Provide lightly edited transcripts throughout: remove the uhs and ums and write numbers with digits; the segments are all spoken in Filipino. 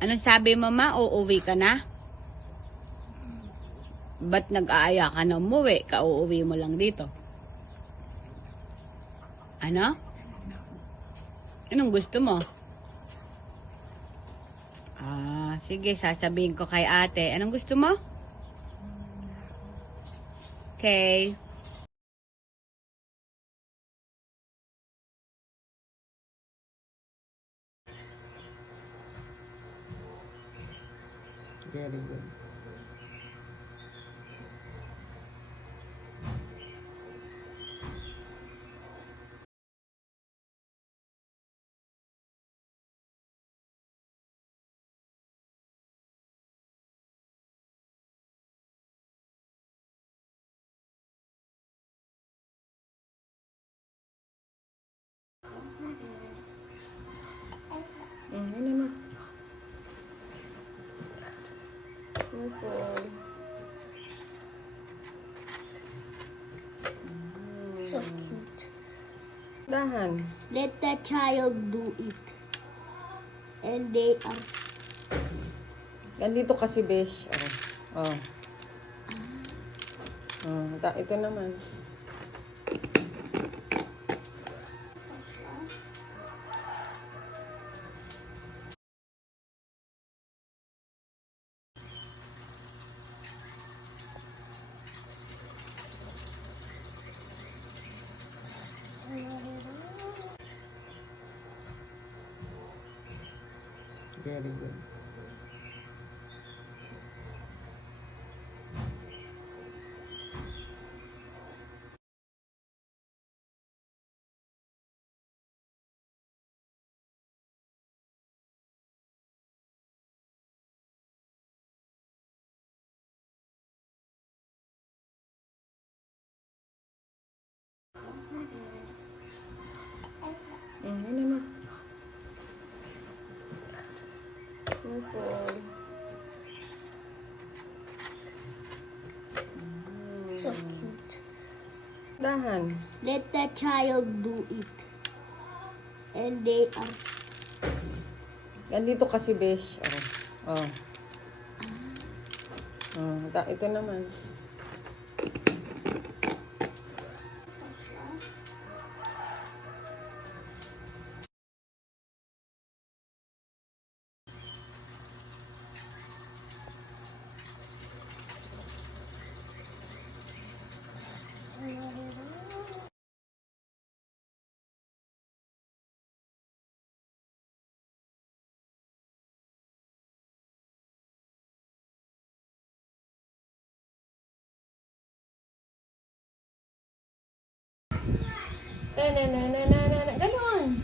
Anong sabi mo, ma? Uuwi ka na? Ba't nag-aaya ka na umuwi? Kauuwi mo lang dito. Ano? Anong gusto mo? Sige, sasabihin ko kay ate. Anong gusto mo? Okay. Very good. Ano na? Okay. So cute. Dahan. Let the child do it. And they are... Nandito kasi, besh. Oh. Ito naman. Very good. Ano na? Okay. so cute. Dahan. Let the child do it. And they are... Nandito kasi, besh. Ito naman. Ganon.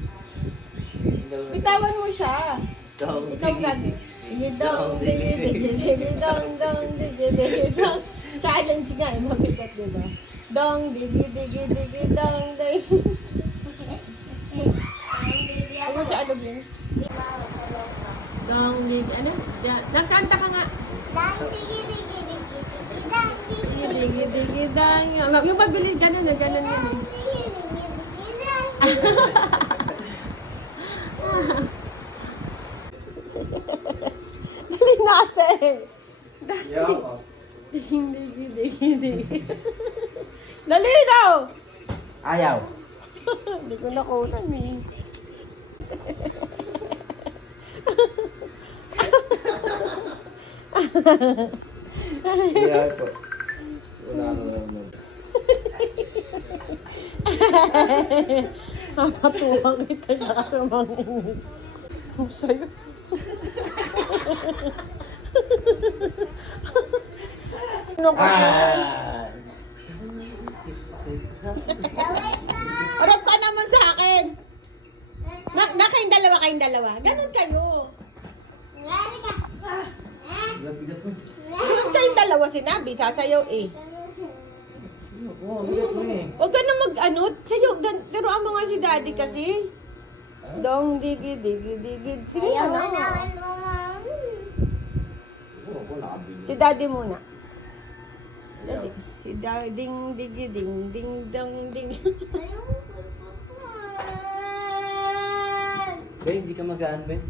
Bitawan mo siya. Ikaw gagi. Dong, dong. Challenge nga, mabigat, diba? Dong, digi, dong. Huwag mo siya alugin. Dong, digi, ano? Nakanta ka nga. Dang, digi, digi, digi, digi, dang, digi, Digi, dang. Yung pagbilis, ganon na, ganon yun. dang, digi, digi, digi, dang. Dali nasa eh. Yo. Digi. Dali daw! Ayaw. Hindi ko nakunan eh. Ayaw po. Wala na naman. Napatuwang kita na kasumangin. Ang sayo. Ano ka? Harap ka naman sa akin. Kayong dalawa. Ganun kayo. Bigat mo. Ganun kayong dalawa sinabi. Sasayaw eh. Oo, bigat mo eh. Huwag ka na mag-ano. Sayaw. Turuan mo nga si daddy kasi. Dong, digi. Sige Ayaw na. naman mo, mami. Oo, ako nakabili. Si daddy muna. Ayaw. Si daddy, ding, dong, ding. Ayaw mo, Ben, hindi ka magaan, Ben.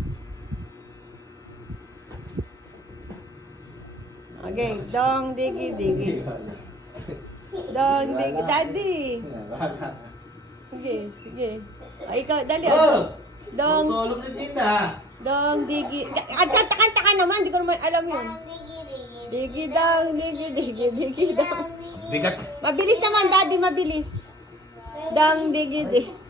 Okay, dong, digi, digi. Dong, digi, daddy. Bahala. Sige, sige. Ay, ikaw, dali. Oh! Dong, Tulog ni Tita. dong, digi. Kanta ka naman, di ko naman alam yun. Digi, dong, digi, digi, digi, dong. Bigat. Mabilis naman, daddy, mabilis. Dong, digi, digi.